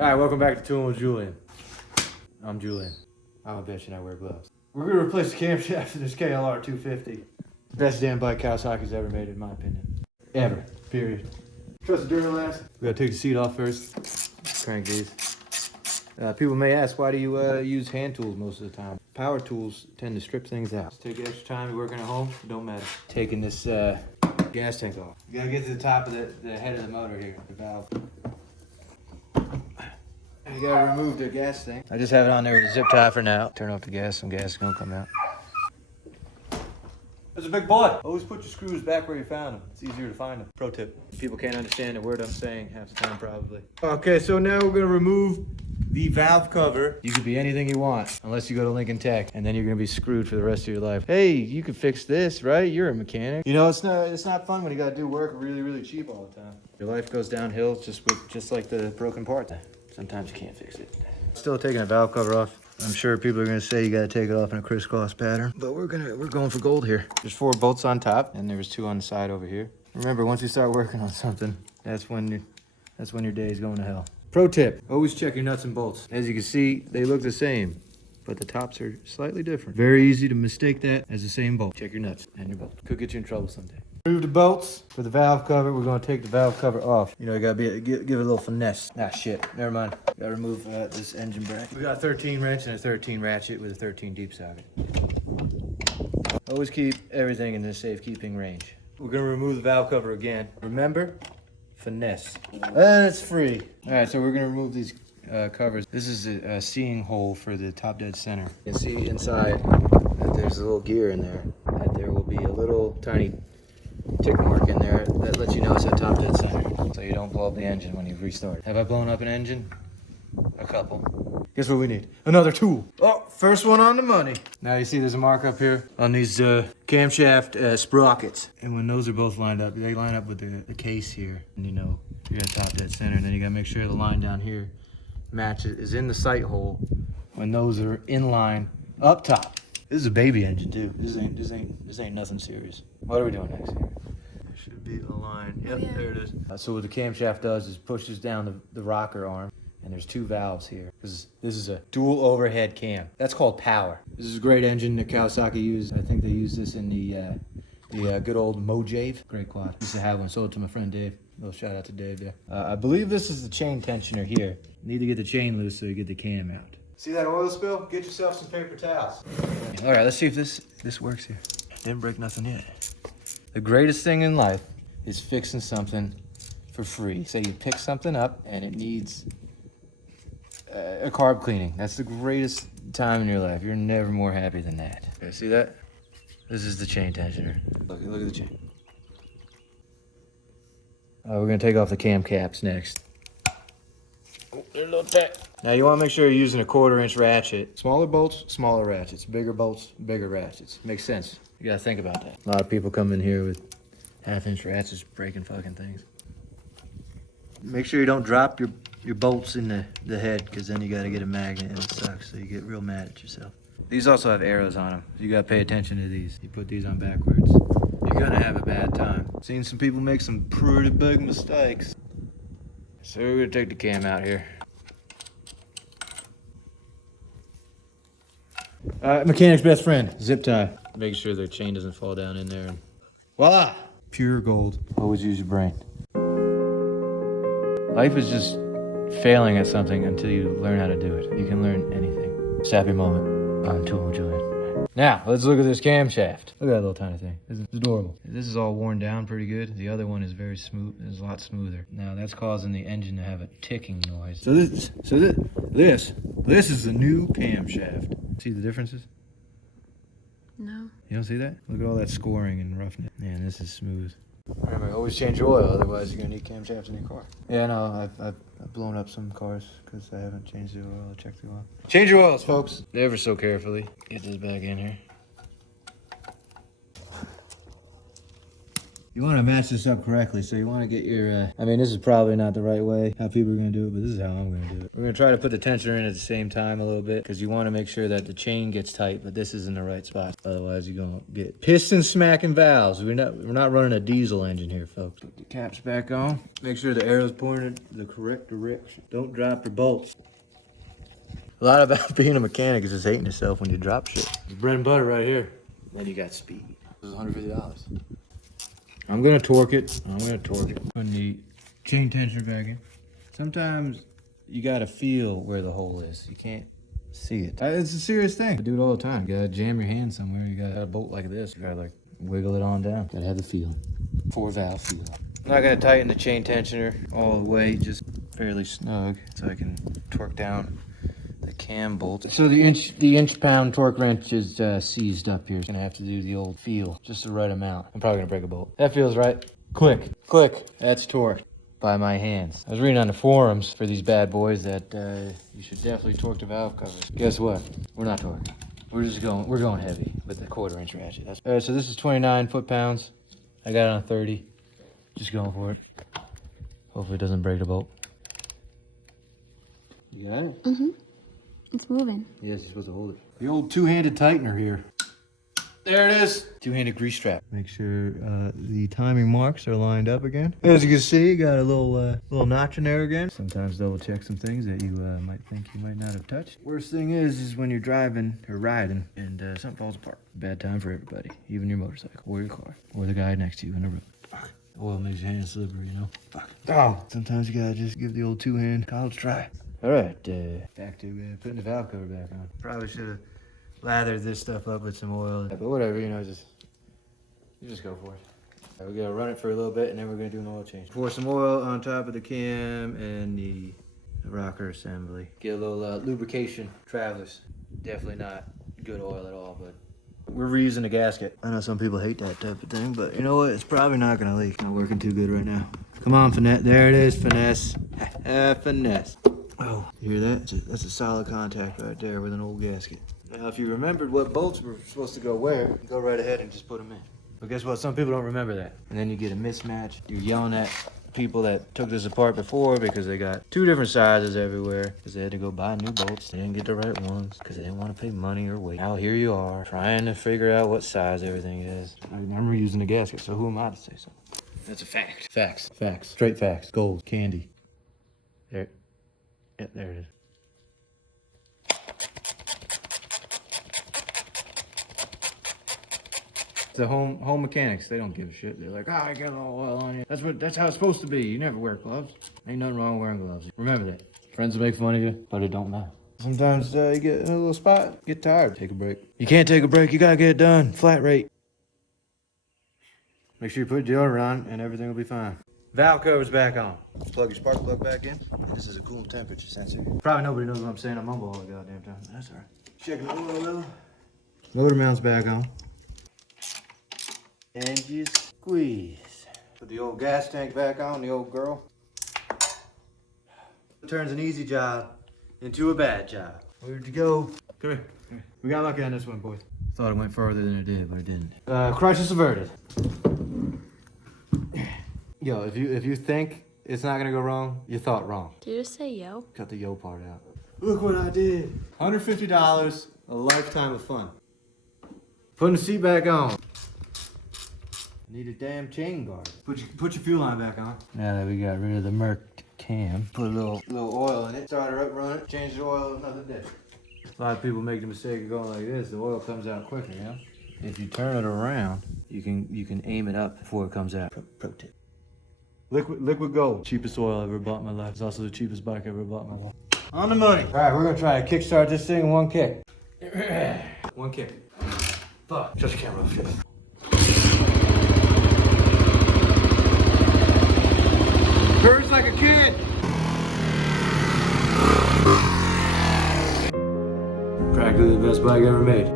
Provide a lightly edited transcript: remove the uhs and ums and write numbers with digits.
Alright, welcome back to Tooling with Julian. I'm Julian. I'm a bitch and I wear gloves. We're gonna replace the camshaft in this KLR 250. Best damn bike Kawasaki's ever made, in my opinion. Ever. Period. Trust the Duralast. We gotta take the seat off first. Crank these. People may ask, why do you use hand tools most of the time? Power tools tend to strip things out. Just take extra time, you're working at home, don't matter. Taking this gas tank off. You gotta get to the top of the head of the motor here, the valve. You gotta remove the gas thing. I just have it on there with a zip tie for now. Turn off the gas, some gas is gonna come out. That's a big boy. Always put your screws back where you found them. It's easier to find them. Pro tip. People can't understand a word I'm saying half the time probably. Okay, so now we're gonna remove the valve cover. You could be anything you want, unless you go to Lincoln Tech, and then you're gonna be screwed for the rest of your life. Hey, you could fix this, right? You're a mechanic. You know, it's not fun when you gotta do work really, really cheap all the time. Your life goes downhill just like the broken parts. Sometimes you can't fix it. Still taking a valve cover off. I'm sure people are gonna say you gotta take it off in a crisscross pattern, but we're going for gold here. There's 4 bolts on top, and there's 2 on the side over here. Remember, once you start working on something, that's when your day is going to hell. Pro tip, always check your nuts and bolts. As you can see, they look the same, but the tops are slightly different. Very easy to mistake that as the same bolt. Check your nuts and your bolts. Could get you in trouble someday. Remove the bolts for the valve cover. We're gonna take the valve cover off. You know, you gotta give it a little finesse. Ah, shit, never mind. Gotta remove this engine bracket. We got a 13 wrench and a 13 ratchet with a 13 deep socket. Always keep everything in the safekeeping range. We're gonna remove the valve cover again. Remember, finesse. And it's free. All right, so we're gonna remove these covers. This is a seeing hole for the top dead center. You can see inside that there's a little gear in there. That there will be a little tiny tick mark in there that lets you know it's at top dead center, so you don't blow up the engine when you restart. Have I blown up an engine? A couple. Guess what we need? Another tool. Oh, first one on the money. Now you see there's a mark up here on these camshaft sprockets, and when those are both lined up, they line up with the case here, and you know you're at top dead center. And then you gotta make sure the line down here matches is in the sight hole when those are in line up top. This is a baby engine too. This ain't nothing serious. What are we doing next here? There should be a line. Yep, yeah. There it is. So what the camshaft does is pushes down the rocker arm, and there's 2 valves here. This is a dual overhead cam. That's called power. This is a great engine that Kawasaki used. I think they used this in the good old Mojave. Great quad. Used to have one. Sold it to my friend Dave. Little shout out to Dave there. I believe this is the chain tensioner here. Need to get the chain loose so you get the cam out. See that oil spill? Get yourself some paper towels. All right, let's see if this works here. Didn't break nothing yet. The greatest thing in life is fixing something for free. Say you pick something up and it needs a carb cleaning. That's the greatest time in your life. You're never more happy than that. Okay, see that? This is the chain tensioner. Look at the chain. We're gonna take off the cam caps next. Oh, they're a little tight. Now you want to make sure you're using a 1/4-inch ratchet. Smaller bolts, smaller ratchets. Bigger bolts, bigger ratchets. Makes sense. You gotta think about that. A lot of people come in here with 1/2-inch ratchets breaking fucking things. Make sure you don't drop your bolts in the head, because then you gotta get a magnet and it sucks, so you get real mad at yourself. These also have arrows on them. You gotta pay attention to these. You put these on backwards, you're gonna have a bad time. Seen some people make some pretty big mistakes. So we're gonna take the cam out here. Mechanic's best friend, zip tie. Make sure the chain doesn't fall down in there. And voila! Pure gold. Always use your brain. Life is just failing at something until you learn how to do it. You can learn anything. Sappy moment. I'm Tooling Julian. Now, let's look at this camshaft. Look at that little tiny thing. It's adorable. This is all worn down pretty good. The other one is very smooth. It's a lot smoother. Now, that's causing the engine to have a ticking noise. So this is the new camshaft. See the differences? No. You don't see that? Look at all that scoring and roughness. Man, this is smooth. Remember, always change your oil, otherwise you're gonna need camshafts in your car. Yeah, no, I've blown up some cars because I haven't changed the oil or checked the oil. Change your oils, folks. Ever so carefully. Get this back in here. You want to match this up correctly, so you want to get your, I mean, this is probably not the right way, how people are going to do it, but this is how I'm going to do it. We're going to try to put the tensioner in at the same time a little bit, because you want to make sure that the chain gets tight, but this is in the right spot. Otherwise, you're going to get piston smacking valves. We're not running a diesel engine here, folks. Put the caps back on. Make sure the arrow's pointed the correct direction. Don't drop your bolts. A lot about being a mechanic is just hating yourself when you drop shit. It's bread and butter right here. Then you got speed. This is $150. I'm gonna torque it. Putting the chain tensioner back in. Sometimes you gotta feel where the hole is. You can't see it. It's a serious thing. I do it all the time. You gotta jam your hand somewhere. You got a bolt like this. You gotta like wiggle it on down. Gotta have the feel. 4-valve feel. I'm not gonna tighten the chain tensioner all the way, just fairly snug, so I can torque down the cam bolt. So the inch-pound torque wrench is seized up here. Gonna have to do the old feel, just the right amount. I'm probably gonna break a bolt. That feels right. Click, click. That's torque by my hands. I was reading on the forums for these bad boys that you should definitely torque the valve covers. Guess what? We're not torquing. We're going heavy with the 1/4-inch ratchet. All right, so this is 29 foot-pounds. I got it on 30. Just going for it. Hopefully it doesn't break the bolt. You got it? Mm-hmm. It's moving. Yes, you're supposed to hold it. The old two-handed tightener here. There it is. Two-handed grease trap. Make sure the timing marks are lined up again. As you can see, you got a little notch in there again. Sometimes double check some things that you might think you might not have touched. Worst thing is when you're driving or riding and something falls apart. Bad time for everybody, even your motorcycle or your car or the guy next to you in the road. Fuck. Oil makes your hands slippery, you know. Fuck. Oh. Sometimes you gotta just give the old two-hand college try. All right, back to putting the valve cover back on. Probably should have lathered this stuff up with some oil, but whatever, you know, you just go for it. All right, we gotta run it for a little bit, and then we're gonna do an oil change. Pour some oil on top of the cam and the rocker assembly. Get a little lubrication. Travelers, definitely not good oil at all, but we're reusing the gasket. I know some people hate that type of thing, but you know what? It's probably not gonna leak. Not working too good right now. Come on, finesse. There it is, finesse. Finesse. Oh, you hear that? That's a solid contact right there with an old gasket. Now, if you remembered what bolts were supposed to go where, go right ahead and just put them in. But guess what? Some people don't remember that. And then you get a mismatch. You're yelling at people that took this apart before because they got 2 different sizes everywhere because they had to go buy new bolts. They didn't get the right ones because they didn't want to pay money or weight. Now here you are trying to figure out what size everything is. I'm reusing the gasket, so who am I to say so? That's a fact. Facts. Facts. Straight facts. Gold. Candy. There. Yeah, there it is. The home mechanics, they don't give a shit. They're like, I got all oil on you. That's how it's supposed to be. You never wear gloves. Ain't nothing wrong with wearing gloves. Remember that. Friends will make fun of you, but it don't matter. Sometimes you get in a little spot, get tired, take a break. You can't take a break, you gotta get it done. Flat rate. Make sure you put deodorant on and everything will be fine. Valve cover's back on. Plug your spark plug back in. This is a cool temperature sensor. Probably nobody knows what I'm saying. I mumble all the goddamn time. That's all right. Checking the oil level. Motor mount's back on. And you squeeze. Put the old gas tank back on, the old girl. It turns an easy job into a bad job. Where'd you go? Come here. We got lucky on this one, boys. Thought it went further than it did, but it didn't. Crisis averted. Yo, if you think it's not gonna go wrong, you thought wrong. Did you just say yo? Cut the yo part out. Look what I did. $150, a lifetime of fun. Putting the seat back on. Need a damn chain guard. Put your fuel line back on. Now that we got rid of the Merc cam, put a little oil in it, start her up, run it, change the oil another day. A lot of people make the mistake of going like this. The oil comes out quicker, you know? If you turn it around, you can aim it up before it comes out. Pro tip. Liquid gold. Cheapest oil I ever bought in my life. It's also the cheapest bike I ever bought in my life. On the money. All right, we're gonna try to kickstart this thing in one kick. One kick. Fuck. Shut the camera off. Shit. Burns like a kid. Practically the best bike ever made.